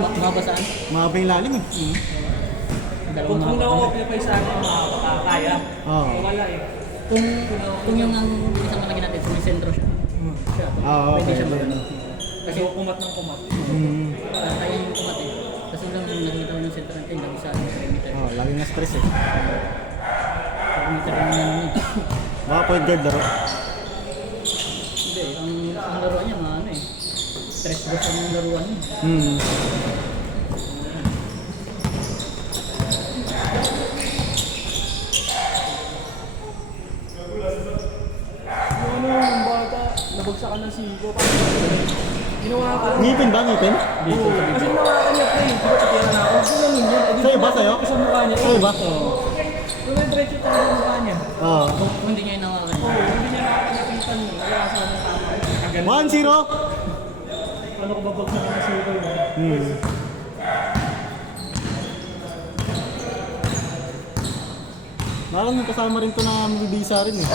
Mabasaan. Mahaba yung lalim eh. Dalawang Kung mahaba. na-occupy sa akin, kaya. Oo. Wala eh. Kung yung ang isang malaki natin, kung may sentro siya. Siya. Oo, Pwede okay. siya magano. Kasi kumat ng kumat. Kaya yung kumate. Kasi lang nakikita mo yung sentro natin, lang sa perimeter. Oh, lagi na stress eh. Perimeter yung ano niya. Baka point guard laro. Hindi, ang laruan niya, mga ano eh. Stress bus ang laruan niya. Ano yung bata, nabagsakan ng siko. Ginawa ko. Ngipin ba? Ngipin? Dito sa Kasi bibig. ginawa ka niya, pre. Di ba titira na ako? Ginawa niya. Sa'yo ba? Sa'yo? Sa mukha niya. Sa'yo ba? Yung may diretso tayo sa mukha niya. Oo. Kung hindi niya inawakan. Hindi niya nakakalapitan mo. Kaya sa ng tama. 1-0. Ano ko babagsakan ng siko yun? Parang may kasama rin to na mabibisa rin eh.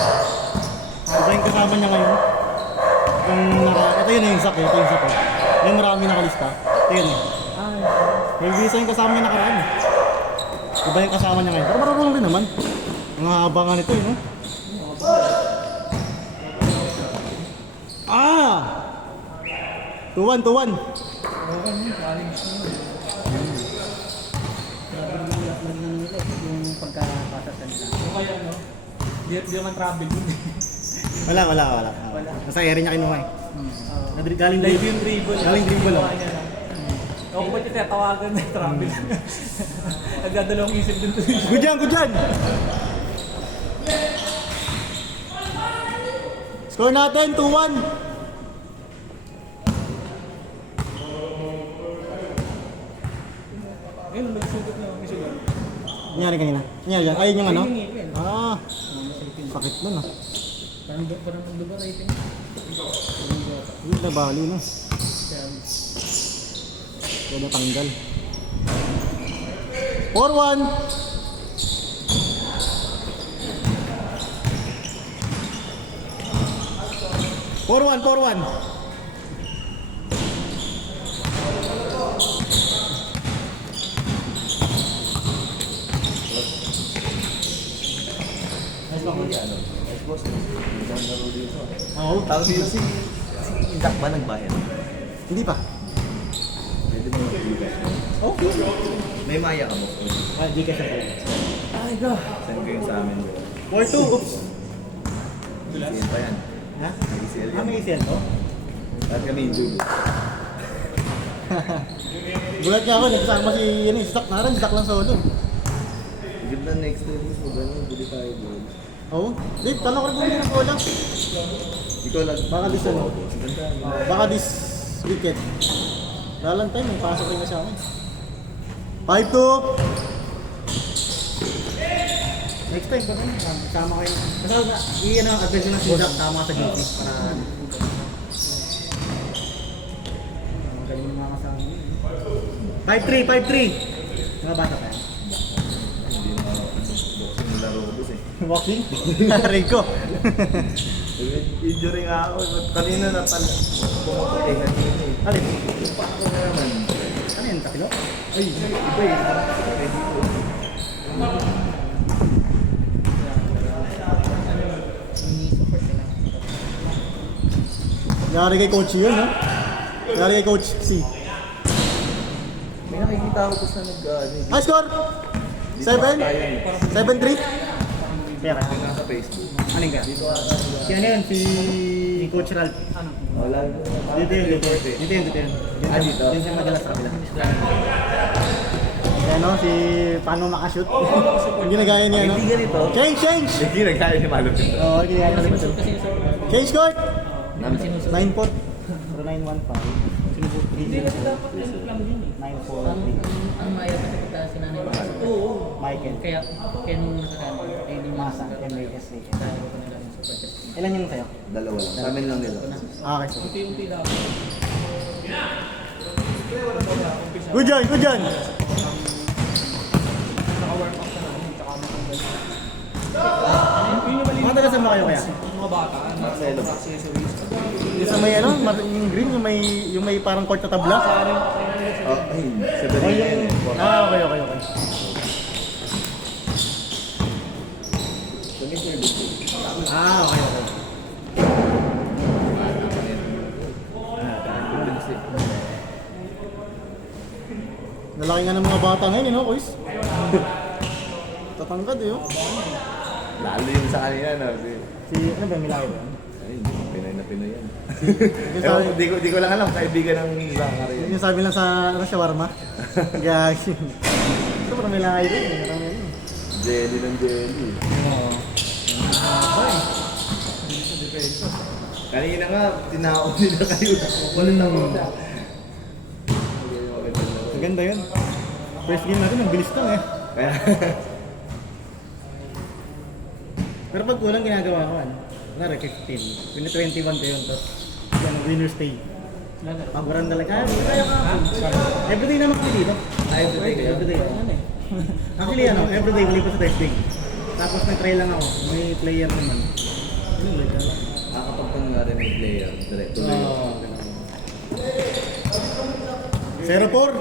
Iba yung kasama niya ngayon. Ito yun yung Zak eh. Ito yung Zak eh. May marami nakalista. Ito yun eh. May visa yung kasama niya nakaraan eh. Iba yung kasama niya ngayon. Pero marunong rin naman. Ang haba nga nito eh, no? Ah! 2-1, 2-1. Yung pagkapasa sa nila. So kaya no? Di naman travel yun. Wala. Nasa area niya kinuha eh. Galing Live dribble. yung dribble. Galing dribble oh. Ako ba yung tatawagan na travel? Nagdadalawang isip dun to. Good yan! Score natin, 2-1. Ayun, nagsugot na kami sila. Nangyari kanina? Nangyari yan? Ayun yung ano? Ayun yung ngipin. Ah, sakit nun ah. Parang nagduga rating. Yun na bali no. Kaya natanggal. 4-1. Forwan. Oo. Tapos yun si Jack ba nagbayad? Hindi pa. Pwede mo mag-ibig. Okay. May maya ka mo. Ah, di ka siya pala. Ay ka! Send ko yun sa amin. 4-2. Oops. ECL pa yan. Ha? May ECL Ah, yan. may ECL to? At kami yung dugo. Gulat niya ako, nagkasama si Zak na rin. Zak lang solo. Good na next level mo. Ganun, buli tayo doon. Oo. Dave, tanong ko rin bumili ng cola. Ikaw lang. Baka this ano? Baka this weekend. Valentine, may pasok rin na siya ako. 5-2. Next time ba rin? Sama kayo. Kasi i-ano ang adventure ng si Zak tama sa duty. Para magaling yung mga kasama niyo. 5-3. Mga bata pa yan. Hindi na boxing nila robos eh. Boxing? Rico. Injury nga ako. Kanina pumuputi kanina eh. Alin? Paano na naman? Ano yan? Kapilo? Ay, iba eh. Ready ko. Yari kay Coach yun, ha? Yari kay Coach C. May nakikita ako sa High score! 7? 7-3? Kaya ka? nasa Facebook. Aling ka? Si ano yun? Si Coach Ralph. Wala. Dito yun. Ah, dito? Diyan siya madalas sa kabila. Ayan o, si paano makashoot. Yung ginagaya niya, no? Hindi ganito. Change! Hindi nagkaya ni Malupit. Oo, ginagaya niya. Sinusot kasi yung sir. Change court! Sinusot. 9-4. Pero 9-1 Hindi kasi dapat yung lang yun eh. 9-4. Ang maya kasi kita sinanay mo. Michael. Kaya nung nakaraan, ay hindi Masa, masa. MASA. Sabi ko nila yung super chest. Ilan yung sa'yo? Dalawa lang. Sa amin lang nila. Ah, okay. Unti-unti lang. Good John! Naka-work out na namin. Tsaka matanggal. Mga taga saan ba kayo kaya? mga bata. Marcelo. Accessories. Yung sa may ano, yung green, yung may parang court na tabla. Oh, ay, Oh, yung... Ah, okay. Ah, okay. Nalaki nga ng mga bata ngayon, no, boys? Tatangkad, eh, oh. Lalo yung sa kanina, no? Si, ano ba, may laki ba? Ay, Pinoy na Pinoy yan. Yung Ewan sabi, ko, di ko lang alam, kaibigan ng Zachary yan. yung sabi lang sa, ano, shawarma. Gag. Ito, parang may laki rin, eh. Marami yan, eh. Jelly ng jelly. Oo. Kanina nga, tinao nila kayo. Walang ako na. Maganda yun. First game natin, ang bilis lang, eh. Kaya, Pero pag kulang ginagawa ko, ano? Kunwari 15. Kung 21 to yun, tapos yan, winner stay. Paboran talaga. Kaya ka. Everyday naman kami dito. Everyday. Actually, ano, everyday wali ko sa testing. Tapos nag-try lang ako. May player naman. Ano, like, nakakapagpang nga rin yung player. Direct tuloy. Oo. 0-4.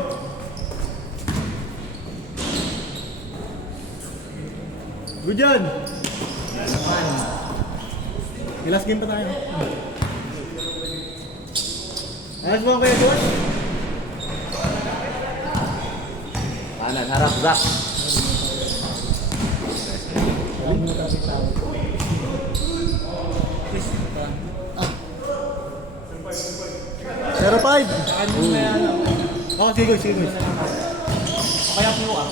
Good yan! May last game pa tayo. Ayos mo kaya Juan? Kanan, harap, Zach. 0-5. Oh, sige guys. Kaya po ah.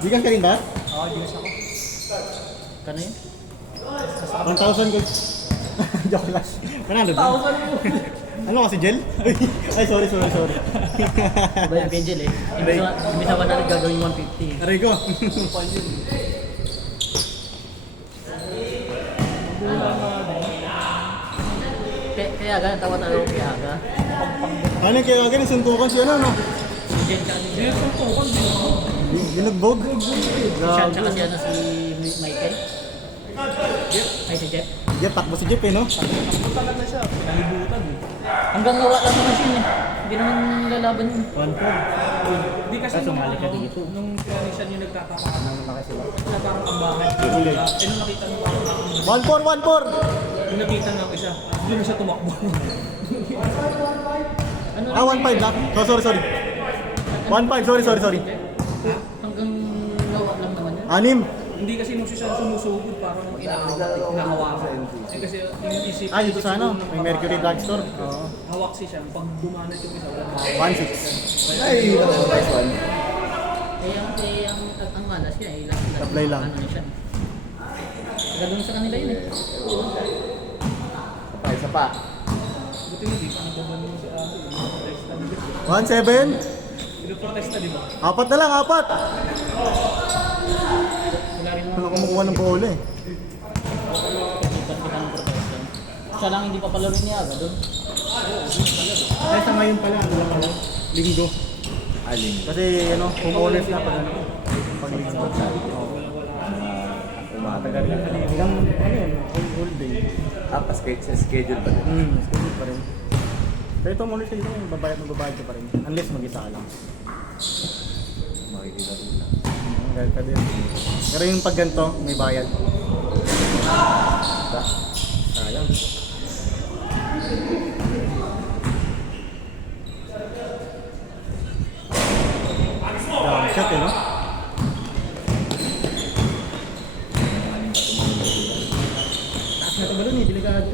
Gigas ka rin ba? Oo, Diyos ako. Kano yun? 1,000 guys. Joke lang. Panalo ba? 1,000 mo. Ano kasi gel? Ay, sorry. Ba yung Angel eh. Imbis na 100 gagawin 150. Aray ko. Kaya aga, tawa-tawa ko kaya aga. Ano yung kaya ganun? Suntukan siya ano? Jen tsaka si Hindi, suntukan din ako. Ginugbog? Siya tsaka si ano si Michael. Ay si Jeff. Jeff, takbo si Jeff eh, no? Takbo talaga siya. Kalibutan eh. Hanggang nawa lang naman siya eh. Hindi naman lalaban yun. 1-4. Hindi kasi Sumali ka dito. nung siya yung nagtataka. Malaki sila. Na parang tambahan. Huli. Nung nakita mo parang 1-4. nung nakita nga ko siya, doon na siya tumakbo. Ano Ah, 1-5 lang. Oh, sorry. 1-5, sorry. Hanggang nawa lang naman yun. 6. Hindi kasi nung siya sumusugod parang inahawakan. Eh kasi yung isip. Ah, dito sa ano? May Mercury Drugstore. Oo. Hawak si siya. Pag dumanat yung isa, wala. 1-6. Ay, nice one. Ang malas niya eh. Last Supply lang. Ano niya siya. Gagawin sa kanila yun eh. Isa pa. Buti hindi pa nagbaban mo si Ate. Protesta niya. 1-7. Pinoprotesta di ba? 4 na lang, 4. Wala rin Ano naman. kumukuha ng bola eh. Kita ng protesta. Siya lang hindi pa palaro niya aga doon. Ay, sa ngayon pala, ano lang pala? Linggo. Aling. Kasi, ano, homeowners na pag ano. Pag linggo. Umatagal na. Hanggang, ano yun, all day. Schedule ba din? Schedule pa rin. Pero itong homeowners dito, magbabayad ka pa rin. Unless mag-isa ka lang. Makikita ko na. Dahil ka din. Pero yung pag ganito, may bayad. Sayang. Shot eh, no? Taas na ito ba dun eh, delikado.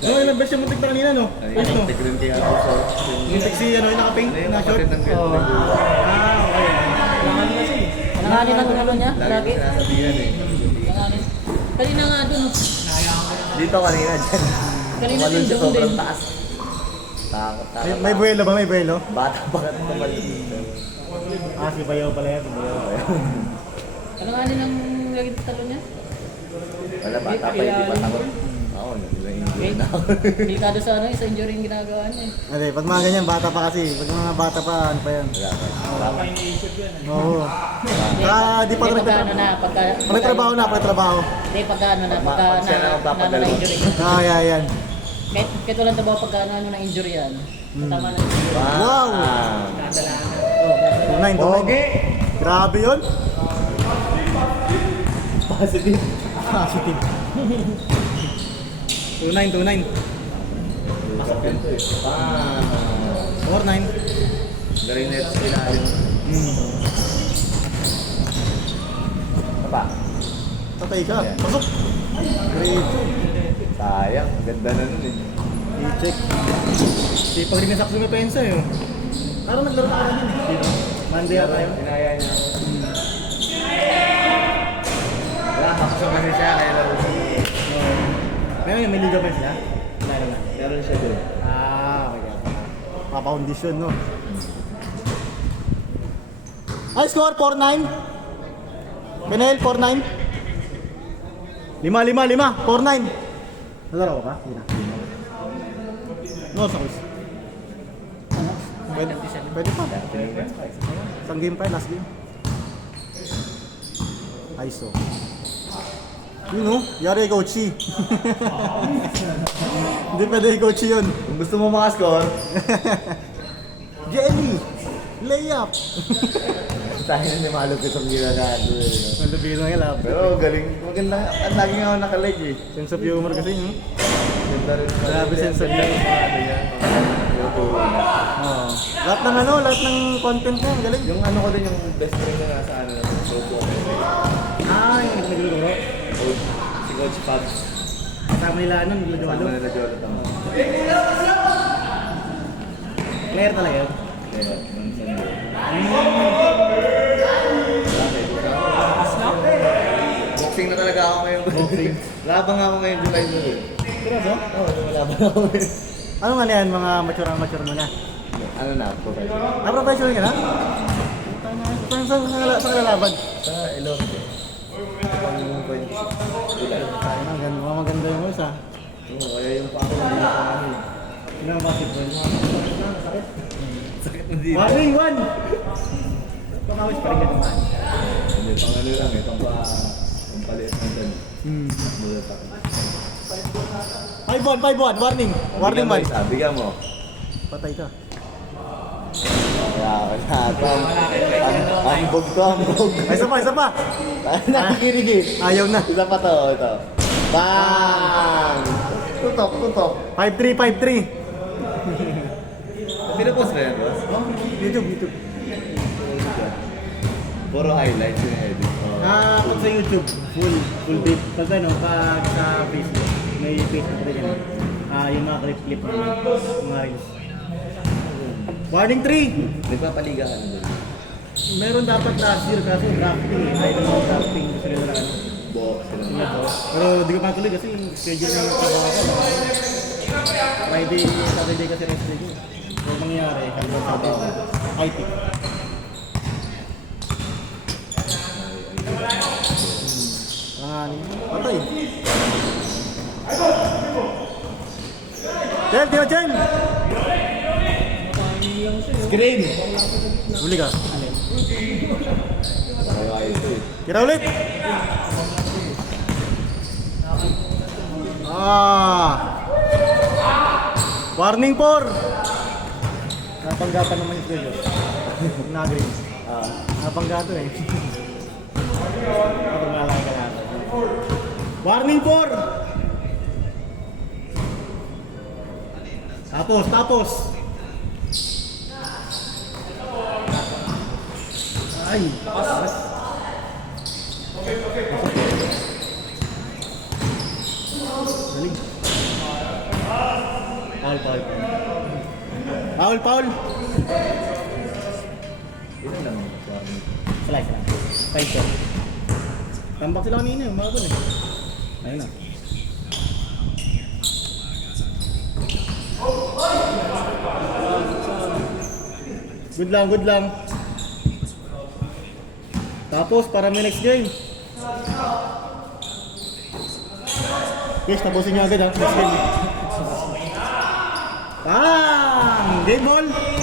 No, ilang beses yung muntik na kanina, no? Ay, Yes, no? tigrin kaya ako sa... Muntik si, ano, yung naka-pink Ay, yung na short. kapatid ng Oo. girlfriend ko. Ah, okay. Kailangan kasi. Nanganin ang tunalo niya. Lagi Lagi. ko sinasabihan eh. Nanganin. Kanina nga doon. oh. Dito kanina dyan. Kanina Tumalon din siya doon din. sobrang taas. Takot. May buwelo ba? May buwelo? Bata pa ka tumalon dito. Ah, si Bayaw pala yan. Si Bayaw. Nanganin ang lagi talo niya. Wala, bata pa, hindi pa takot. Ako, ako, ilang injury na ako. Delikado sa ano, sa injury yung ginagawa niya eh. Hindi, pag mga ganyan, bata pa kasi. Pag mga bata pa, ano pa yan? Wala pa. Iniisip yun. Oo. Di pa Hindi, pagka ano na, Pagkatrabaho na, pagkatrabaho. Hindi, pagka ano na, pagka Pag siya na magpapadala. na-injury. Yan. Kahit walang trabaho pagka ano na injury yan. Tama na injury. Wow! Kadalaan. Oh, 2-9, 2-9. Grabe yun. Positive. Positive. 2-9, 2-9. Pasok yun to eh. 4-9. Galing net sa ilalim. Apa? Patay ka. Pasok. Great. Sayang, ganda na nun eh. I-check. Si pag rin nasakso may pensa yun. Parang naglaro ka rin yun eh. Monday ata yun. Sinaya niya ako. Wala, makasama kasi siya, kaya laro siya. Ngayon may liga ba sila? Wala naman. Meron siya doon. Okay. Pa-foundation, no? Ay, score 4-9. Pinel, 4-9. 5-5-5. 4-9. Nalaro ko pa? Hindi na. No, sa quiz. Pwede pa. Isang game pa, last game. ISO. Yun no, yari coachy. Hindi pwede coachy yun. Kung gusto mo makascore, Jelly! Layup! tayo na may malupit ang ginagago eh. no? Malubilo ng ilap. Pero galing, maganda, ang lagi nga ako nakalag eh. Sense of humor kasi yun. Ganda rin. Grabe sense of humor. Ano yan, Oo. Lahat ng lahat ng content niya, ang galing. Yung ano ko din, yung best friend na nasa ano, grupo ko. Yung nagluluro. Si Coach Pag. Kasama nila ano, nila Sama Jolo. na Jolo tama. Player talaga yun. Kaya, nung Sunday. Boxing na talaga ako ngayon. Boxing. Labang ako ngayon July 2 eh. Seryoso? Oo, lumalaban ako eh. Ano nga yan, mga mature mo na? Ano na, professional. Professional ka na? Saan sa lalaban? Sa Ilonggo. Pang point. July. Maganda yung isa. Oo, kaya yung pa ako hindi na kami. Ano ang basketball? Sakit. Sakit na dito. Warning 1! Pamawis pa rin ka naman. Hindi, pang ano lang eh, pang paliit na dyan. Mula pa. 5-1, warning. Warning 1. Bigyan mo. Patay ka. Kaya, ambog to, ambog. Ay, isa pa. Nakikinig eh. Ayaw na. Isa pa to, ito. Bang! Tutok. 5-3. Pinapost na yan, boss? YouTube. Puro highlights yung edit. Pag sa YouTube, full bit. Pag sa Facebook, may Facebook rin yun. Yung mga clip mga reels. Warning 3! Nagpapaliga ka na doon. Meron dapat last year kaso drafting eh. Tayo ng drafting gusto nila na ano. Box sila. Pero di ko patuloy kasi yung schedule ng trabaho ko. Friday, Saturday kasi rest day ko. So mangyayari, hanggang Saturday. IT. Patay. Chen! Screen! Huli ka. Kaya ito eh. Tira ulit! Warning 4! Napanggapan naman yung schedule. Nag-green. Napanggato eh. Napanggalan ka natin. Warning 4! Tapos! Ay! Galing. Foul! Yun lang. Salay. 5-4. Tambak sila kanina yung mga eh. Ayun na. Good lang. Tapos para may next game. Guys, tapusin nyo agad ha. Next game. Bang! Game ball!